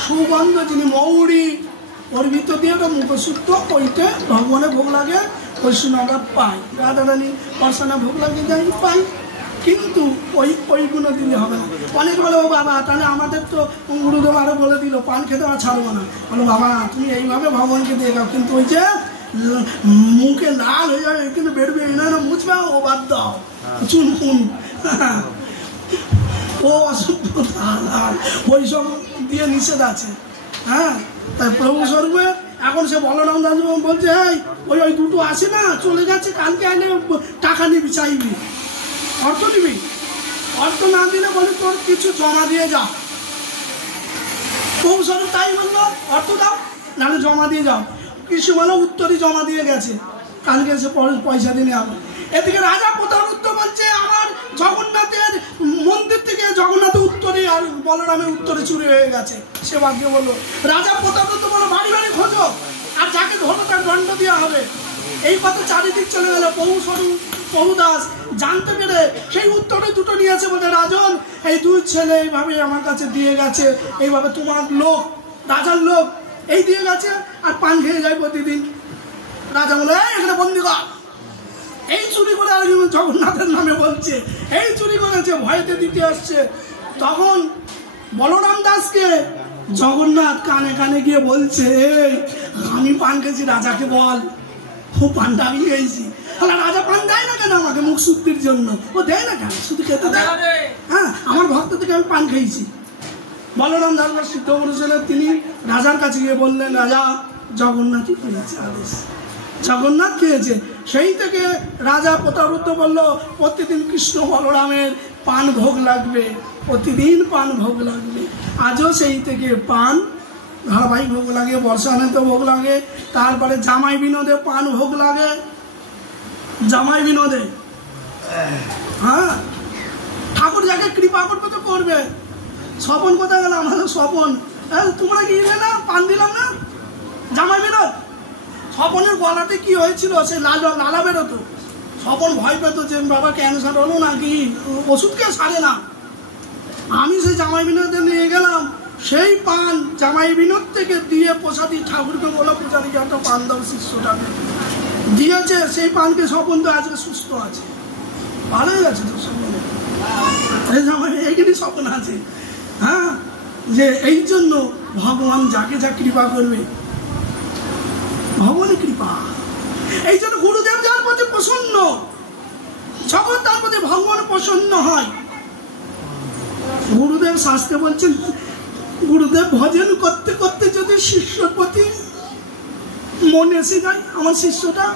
সুগন্ধ যিনি মৌরি, ওর ভিতর দিয়ে ওটা মুখশুদ্ধ, ওইটা ভগবানের ভোগ লাগে। ওই সময় আমরা পাই, রাধারানী পার্সনা ভোগ লাগে যাই পাই, কিন্তু ওইগুলো দিলে হবে না। অনেক বলে, ও বাবা তাহলে আমাদের তো গুরুদেব আরো বলে দিল পান খেতে আর ছাড়বো না। বলো বাবা তুমি এইভাবে ভগবানকে দিয়ে দাও, কিন্তু ওই যে মুখে লাল হয়ে যাবে, কিন্তু বেরবে না, মুছবে, ও বাদ দাও, চুন ফুন, ও অশুদ্ধ লাল, ওই সব দিয়ে নিষেধ আছে। হ্যাঁ, তাই প্রভু স্বরূপে এখন সে বলরাম দাস বলছে, ওই ওই দুটো আসে না, চলে গেছে, কালকে আইলে টাকা নিবি, চাইবি, অর্থ নিবি, অর্থ না দিলে বলি তোর কিছু জমা দিয়ে যা। প্রভু স্বরূপ তাই বললো, অর্থ দাও নাহলে জমা দিয়ে যাও। কিছু বলো উত্তরই জমা দিয়ে গেছে, কালকে এসে পয়সা দিয়ে নেওয়া। এদিকে রাজা প্রতারুদ্ধ বলছে, আমার জগন্নাথের মন্দির থেকে জগন্নাথের উত্তরে আর বলরামের উত্তরে চুরি হয়ে গেছে। সে ভাগ্য বললো, রাজা প্রতারুদ্ধ বলো বাড়ি বাড়ি খোঁজো, আর যাকে ধরো তার দণ্ড দেওয়া হবে। এই কথা চারিদিক চলে গেল। প্রভু দাস জানতে পেরে সেই উত্তরে দুটো নিয়েছে, বলতে রাজন এই দুই ছেলে এইভাবে আমার কাছে দিয়ে গেছে, এইভাবে তোমার লোক, রাজার লোক এই দিয়ে গেছে, আর পান খেয়ে যায় প্রতিদিন। রাজা বলে, এখানে বন্দি কর। এই চুরি করে আর জগন্নাথের নামে বলছে, এই চুরি করেছে, ভয়তে দিতে আসছে। তখন বলরাম দাসকে জগন্নাথ কানে কানে গিয়ে বলছে, আমি পান খেয়েছি, রাজাকে বল ও পানটা আমি খেয়েছি। রাজা পান দেয় না কেন আমাকে মুখ শুদ্ধির জন্য? ও দেয় না কেন, শুধু খেতে দেয়। হ্যাঁ, আমার ভক্ত থেকে আমি পান খেয়েছি। বলরাম দাস সিদ্ধ পুরুষের তিনি রাজার কাছে গিয়ে বললেন, রাজা জগন্নাথই খেয়েছে, আদেশ জগন্নাথ খেয়েছে। সেই থেকে রাজা প্রতারুদ্ধ বলল, প্রতিদিন কৃষ্ণ বলরামের পান ভোগ লাগবে, প্রতিদিন পান ভোগ লাগবে। আজও সেই থেকে পান ধারাবাহিক ভোগ লাগে, বর্ষানেতে ভোগ লাগে, তারপরে জামাই বিনোদে পান ভোগ লাগে, জামাই বিনোদে। হ্যাঁ, ঠাকুর যাকে কৃপা করবে তো করবে। স্বপন কোথায় গেল? আমাদের স্বপন, তোমরা কি না পান দিলাম না জামাই বিনোদ? স্বপনের গলাতে কি হয়েছিল, সে লালা বেরোতো। স্বপন ভয় পেত যে বাবা ক্যান্সার হলো নাকি, ওষুধকে সারে না। আমি সেই জামাই বিনোদে নিয়ে গেলাম, সেই পান জামাই বিনোদ থেকে দিয়ে প্রসাদী ঠাকুরকে বলো, পূজারীকে একটা পান দাও, শিষ্যটাকে দিয়েছে। সেই পানকে স্বপন তো আজকে সুস্থ আছে, ভালো হয়ে গেছে তো স্বপনে, এই জামাই এইখানে স্বপন আছে। হ্যাঁ, যে এই জন্য ভগবান যাকে যা কৃপা করবে, ভগবানের কৃপা। এই জন্য গুরুদেব যার প্রতি প্রসন্ন, জগৎ তার প্রতি ভগবান প্রসন্ন হয়। গুরুদেব শাস্ত্রে বলছেন, গুরুদেব ভজন করতে করতে যদি শিষ্যর প্রতি মন এসে যায়, আমার শিষ্যটা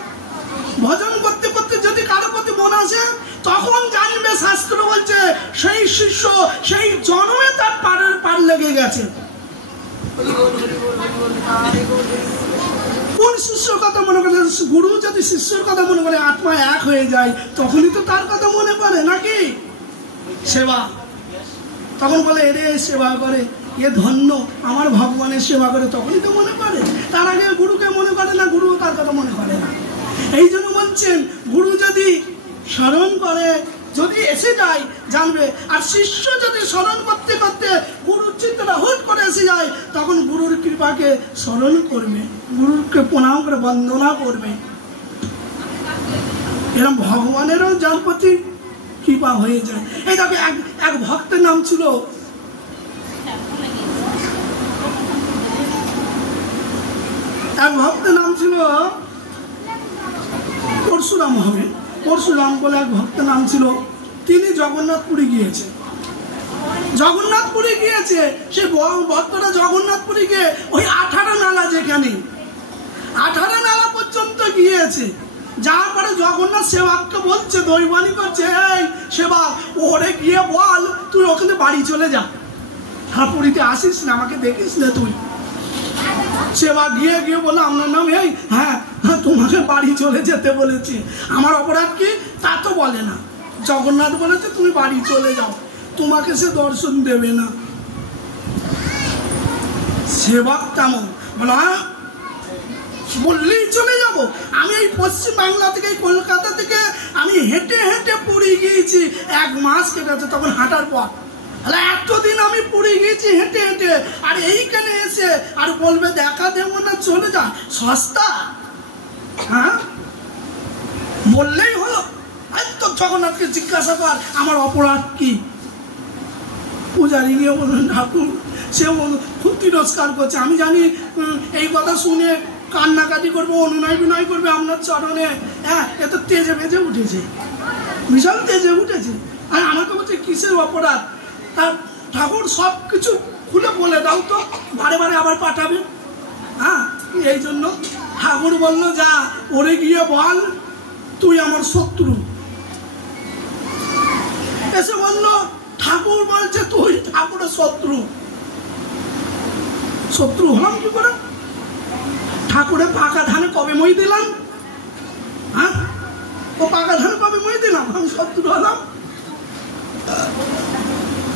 ভজন করতে করতে যদি কারো প্রতি মন আসে, তখন জানবে শাস্ত্র বলছে সেই শিষ্য সেই জন্মে তার পার লেগে গেছে। কোন শিষ্যর কথা মনে করে? গুরু যদি শিষ্যর কথা মনে করে আত্মা এক হয়ে যায়, তখনই তো তার কথা মনে পড়ে নাকি? সেবা, তখন বলে এরে সেবা করে, এ ধন্য আমার ভগবানের সেবা করে, তখনই তো মনে পড়ে। তার আগে গুরুকে মনে করে না, গুরু তার কথা মনে করে না। এই জন্য বলছেন গুরু যদি স্মরণ করে, যদি এসে যায় জানবে। আর শিষ্য যদি স্মরণ করতে করতে গুরুর চিত্তটা হুট করে এসে যায়, তখন গুরুর কৃপাকে স্মরণ করবে, গুরুকে প্রণাম করে বন্দনা করবে। এরকম ভগবানেরও যার প্রতি কৃপা হয়ে যায়। এই দেখো এক ভক্তের নাম ছিল পরশুরাম হবে, পরশুরাম বলে এক ভক্তের নাম ছিল। তিনি জগন্নাথপুরী গিয়েছে, জগন্নাথপুরী গিয়েছে। সে ভক্তটা জগন্নাথপুরী গিয়ে ওই 18 নালা, যেখানে 18 নালা পর্যন্ত গিয়েছে। যার পরে জগন্নাথ সেবাককে বলছে, দৈবানি করছে, এই সেবা ওরে গিয়ে বল তুই ওখানে বাড়ি চলে যা, আর পুরীতে আসিস না, আমাকে দেখিস না তুই। সেবা গিয়ে গিয়ে বলে আপনার নাম এই, হ্যাঁ তোমাকে বাড়ি চলে যেতে বলেছি, আমার অপরাধ কি তা তো বলে না। জগন্নাথ বলেছে তুমি বাড়ি চলে যাও, তোমাকে সে দর্শন দেবে না। সেবক তেমন বলো, হ্যাঁ বললেই চলে যাব। আমি এই পশ্চিম বাংলা থেকে, কলকাতা থেকে আমি হেঁটে হেঁটে পুরী গিয়েছি, 1 মাস কেটেছে তখন হাঁটার পর। এতদিন আমি পুরী গিয়েছি হেঁটে হেঁটে, আর এইখানে এসে আর বলবে দেখা দেবো না, চলে যা, সস্তা? হ্যাঁ বললেই হলো। তো জগন্নাথকে জিজ্ঞাসা কর আমার অপরাধ কি। পূজারি গিয়ে বললেন ঠাকুর, সে খুব তিরস্কার করছে, আমি জানি এই কথা শুনে কান্নাকাটি করবো, অনুনয় বিনয় করবে আপনার চরণে। হ্যাঁ এ তো তেজে বেজে উঠেছে, বিশাল তেজে উঠেছে। আর আমাকে বলছে কিসের অপরাধ? তার ঠাকুর সব কিছু খুলে বলে দাও তো, বারে বারে আবার পাঠাবে। হ্যাঁ এই জন্য ঠাকুর বললো যা ওরে গিয়ে বল তুই আমার শত্রু। এসে বললো ঠাকুর বলছে তুই ঠাকুরের শত্রু। শত্রু হলাম কি করে? ঠাকুরের পাকা ধানে কবে মই দিলাম? হ্যাঁ ও পাকা ধানে কবে মই দিলাম? আমি শত্রু হলাম?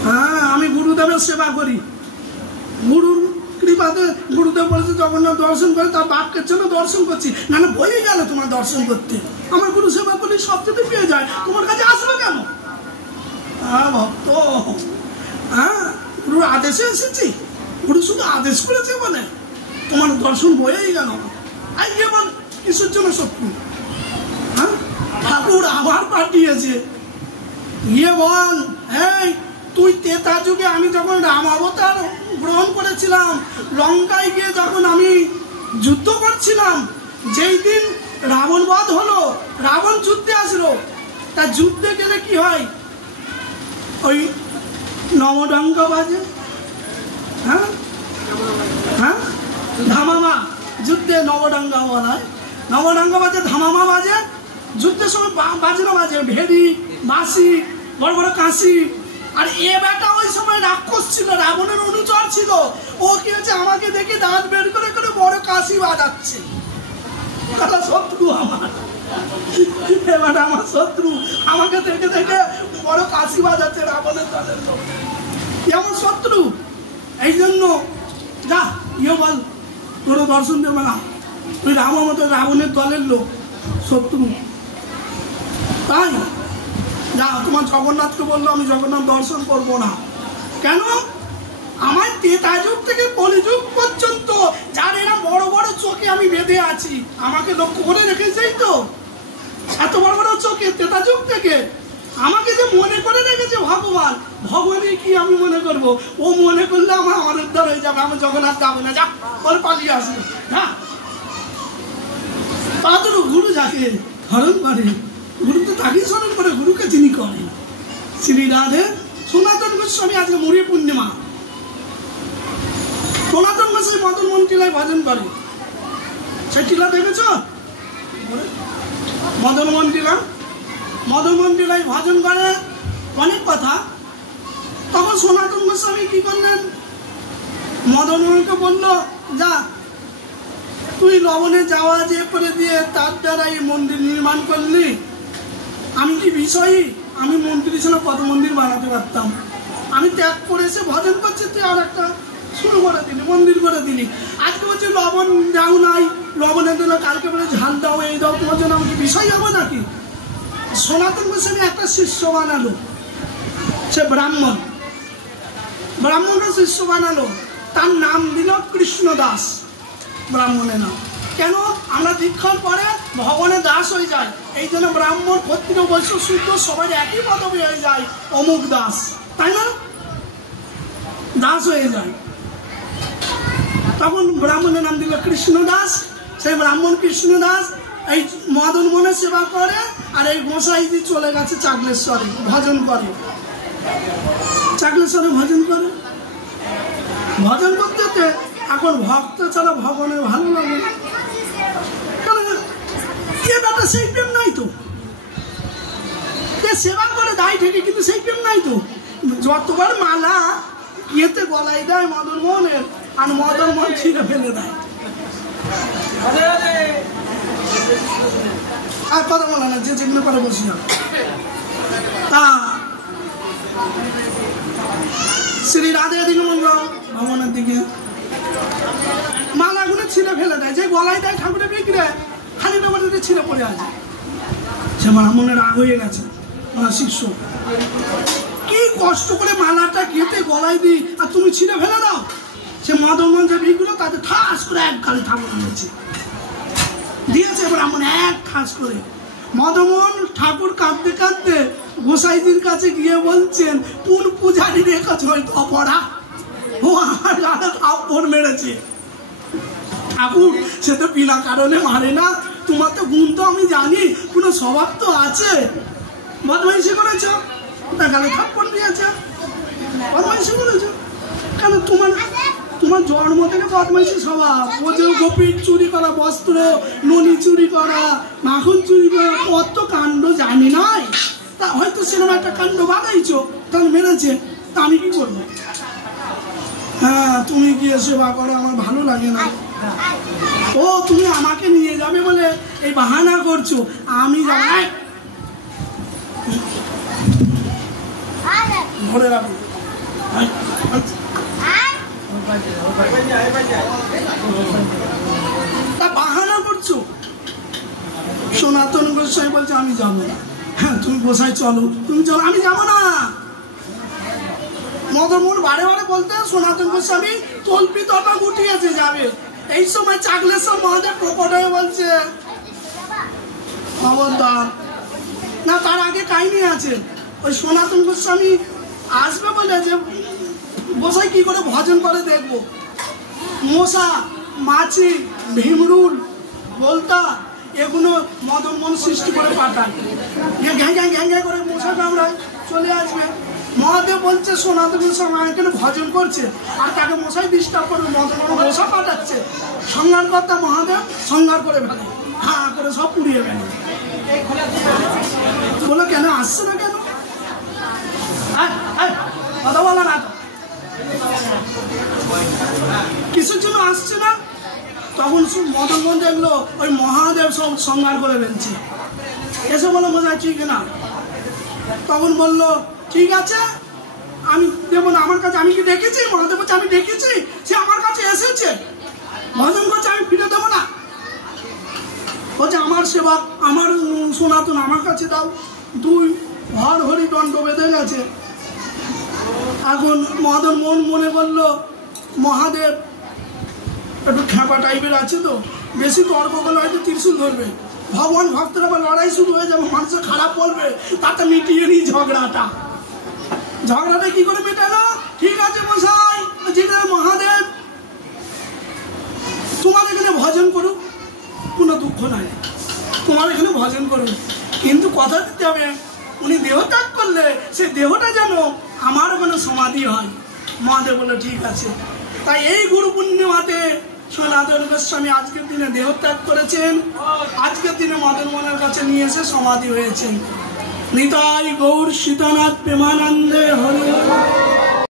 হ্যাঁ আমি গুরুদেবের সেবা করি, গুরুর কৃপাতে। গুরুদেব বলেছে জগন্নাথ দর্শন করে, তার বাক্যের জন্য দর্শন করছি, না না বই গেল তোমার দর্শন করতে। আমার গুরু সেবা করলে সব যদি পেয়ে যায়, তোমার কাছে আসবে কেন? হ্যাঁ ভক্ত, হ্যাঁ গুরুর আদেশে এসেছি, গুরু শুধু আদেশ করেছে বলে তোমার দর্শন বয়েই গেল। আর গিয়ে বল কিসের জন্য শত্রু? হ্যাঁ ঠাকুর আবার পাঠিয়েছে, গিয়ে বল এই তুই ত্রেতা যুগে আমি যখন রাম অবতার গ্রহণ করেছিলাম, লঙ্কায় গিয়ে যখন আমি যুদ্ধ করছিলাম, যেই দিন রাবণ বধ হলো, রাবণ যুদ্ধে আসলো, তা যুদ্ধে গেলে কি হয়? ওই নমডঙ্কা বাজে, হ্যাঁ হ্যাঁ ধামামা, যুদ্ধে নবডঙ্গা বলা হয়, নবডঙ্গা বাজে, ধামামা বাজে। যুদ্ধের সময় বাজনা বাজে, ভেড়ি, বাঁশি, বড় বড় কাশি। আর এ বেটা ওই সময় রাক্ষস ছিল, রাবণের অনুচর ছিল। ও কি হচ্ছে, আমাকে দেখে দাঁত বের করে করে বড় কাশি বাজাচ্ছে। কথা শত্রু আমার, এবার আমার শত্রু, আমাকে দেখে দেখে বড় কাশি বাজাচ্ছে রাবণের দলের লোক, এমন শত্রু। এই জন্য যা ইয়ে বল তোর দর্শন দেবে না, তুই রাম মতো রাবণের দলের লোক, শত্রু। তাই যা তোমার জগন্নাথকে বললো আমি জগন্নাথ দর্শন করবো না। কেন? আমার ত্রেতা যুগ থেকে কলিযুগ পর্যন্ত যার এরা বড় বড় চোখে আমি বেঁধে আছি, আমাকে লক্ষ্য করে রেখেছেই তো, এত বড় বড় চোখে ত্রেতা যুগ থেকে আমাকে যে মনে করে রেখেছে ভগবান। ভগবানই কি আমি মনে করব? ও মনে করলে আমার উদ্ধার হয়ে যাবে, আমি জগন্নাথ যাবো না, যা ওর পালিয়ে আসবে। হ্যাঁ তাদের গুরু যাকে হরণ করে, গুরু তো তাকেই স্মরণ করে, গুরুকে যিনি করেন। শ্রী রাধে সনাতন গোস্বামী আজকে মুড়ি পূর্ণিমা, সনাতন গোস্বামী মদন মোহন টিলায় ভজন করে। সে টিলা দেখেছ? মদন মোহন টিলায় ভজন করে, অনেক কথা। তখন সনাতন গোস্বামী কি করলেন, মদন মোহনকে বলল, যা তুই লবণে যাওয়া যে করে দিয়ে তার দ্বারা এই মন্দির নির্মাণ করলি, আমি কি বিষয়ী? আমি মন্ত্রী ছিল, কত মন্দির বানাতে পারতাম। আমি ত্যাগ করে এসে ভজন করছি, তুই আর একটা শুরু করে দিলি, মন্দির করে দিলি। আজকে বলছি লবণ দাও নাই, লবণে দিলে কালকে বলে ঝাল দাও, এই দাও, তোমার জন্য আমি কি বিষয় হবো নাকি? সনাতন গোস্বামী একটা শিষ্য বানালো, সে ব্রাহ্মণের শিষ্য বানালো, তার নাম দিল কৃষ্ণদাস। ব্রাহ্মণের নাম কেন? আমরা দীক্ষার পরে ভগবানের দাস হয়ে যায়, এই জন্য ব্রাহ্মণ ক্ষত্রিয় বৈশ্য শূদ্র সবাই একই পদবী হয়ে যায়, অমুক দাস, তাই না? দাস হয়ে যায়। তখন ব্রাহ্মণের নাম দিল কৃষ্ণদাস। সেই ব্রাহ্মণ কৃষ্ণদাস এই মদন মোহনের সেবা করে, আর এই গোসাইজি চলে গেছে চাকলেশ্বরে ভজন করে। চাকলেশ্বরে ভজন করতে এখন ভক্ত ছাড়া ভগবানের ভালো লাগে না। সেই প্রেম নাই তো, সেবা করে দায় থেকে, কিন্তু সেই প্রেম নাই তো। যতবার মালা ইয়েতে গলায় দেয় মদন মোহনের, আর মদন মোহন ছিঁড়ে ফেলে দেয়। আর কথা বলে না, যে যেগুলো করে বসি না। তা শ্রী রাধে দিকে ভগবানের দিকে মালাগুলো ছিঁড়ে ফেলে দেয়, যে গলায় দেয় ঠাকুরের বিক্রে, খানিটা বাড়িতে ছিঁড়ে পড়ে আছে। সে ব্রাহ্মণের রাগ হয়ে গেছে, ওনার শিষ্য, কি কষ্ট করে মালাটা গেঁথে গলায় দিই আর তুমি ছিঁড়ে ফেলে দাও। সে মদন মোহন যে ভিড়গুলো তাতে ঠাস করে এক গালে ঠাকুর দিয়েছে ব্রাহ্মণ, এক ঠাস করে। মদন মোহন ঠাকুর কাঁদতে কাঁদতে গোসাইজির কাছে গিয়ে বলছেন, কোন পূজারি রেখেছ হয়তো অপরা, ও আমার গালে থাপ্পড় মেরেছে। ঠাকুর সে তো বিনা কারণে মারে না, তোমার তো গুণ তো আমি জানি, কোনো স্বভাব তো আছে। বদমাইশি করেছ, তার গালে থাপ্পড় দিয়েছে, বদমাইশি করেছ কেন? তোমার জন্ম থেকে বদমাইশি স্বভাব। ও যে গোপীর চুরি করা, বস্ত্র ননি চুরি করা, মাখন চুরি করা, কত কাণ্ড জানি নাই। তা হয়তো সেরকম একটা কাণ্ড বানাইছো, তাহলে মেরেছে, তা আমি কি করবো? হ্যাঁ, তুমি গিয়ে সেবা করো, আমার ভালো লাগে না। ও তুমি আমাকে নিয়ে যাবে বলে এই বাহানা করছো, আমি যাই ধরে রাখো। তা বাহানা করছো। সনাতন গোসাই বলছে আমি যাবো না। হ্যাঁ, তুমি গোসাই চলো, তুমি চলো, আমি যাবো না। মদন মোহন বারে বারে বলতে সনাতন গোস্বামী তল্পিতটা গুটিয়েছে যাবে। এই সময় চাকলেশ্বর মহাদেব প্রকট হয়ে বলছে, খবরদার না। তার আগে কাহিনী আছে, ওই সনাতন গোস্বামী আসবে বলে যে গোসাই কি করে ভজন করে দেখবো। মশা, মাছি, ভীমরুল, বলতা এগুলো মদন মোহন সৃষ্টি করে পাঠায়, ঘ্যাঁ ঘ্যাঁ ঘ্যাঁ ঘ্যাঁ করে মশা কামড়ায়, চলে আসবে। মহাদেব বলছে সনাতন গোস্বামী এখানে ভজন করছে, আর তাকে মশাই ডিস্টার্ব করবে, মদন মোহন মশা পাঠাচ্ছে। সংহারকর্তা মহাদেব সংহার করে ফেলে, হ্যাঁ করে সব পুড়িয়ে ফেলে। বলো কেন আসছে না, কেন কথা বলা না, কিছুর জন্য আসছে না। তখন মদন মোহন দেখলো ওই মহাদেব সব সংহার করে ফেলছে, এসে বলো বোঝায় ঠিক না। তখন বললো ঠিক আছে, আমি দেবো না, আমার কাছে আমি কি দেখেছি? মহাদেব বলছে আমি দেখেছি, সে আমার কাছে এসেছে ভজন করছে, আমি ফিরে দেবো না। বলছে আমার সেবা, আমার সনাতন আমার কাছে দাও। দুই হর হরি দণ্ড বেঁধে গেছে। এখন মদন মোহন মনে করলো মহাদেব একটু খ্যাপা টাইপের আছে, তো বেশি তর্ক করলে হয়তো ত্রিশূল ধরবে, ভগবান ভক্তরা আবার লড়াই শুরু হয়ে যাবে, মানুষের খারাপ বলবে, তাতে মিটিয়ে নি ঝগড়াটা। কি করে মেটালো? ঠিক আছে মশাই, যেটা মহাদেব তোমার এখানে ভজন করুক, কোনো দুঃখ নাই, তোমার এখানে ভজন করুক, কিন্তু কথা দিতে হবে উনি দেহ ত্যাগ করলে সে দেহটা যেন আমার ওখানে সমাধি হয়। মহাদেব বললো ঠিক আছে। তাই এই গুরু পূর্ণিমাতে সনাতন গোস্বামী আজকের দিনে দেহত্যাগ করেছেন, আজকের দিনে মদন মোহনের কাছে নিয়ে এসে সমাধি হয়েছেন। নিতাই গৌর সীতানাথ প্রেমানন্দে হরি।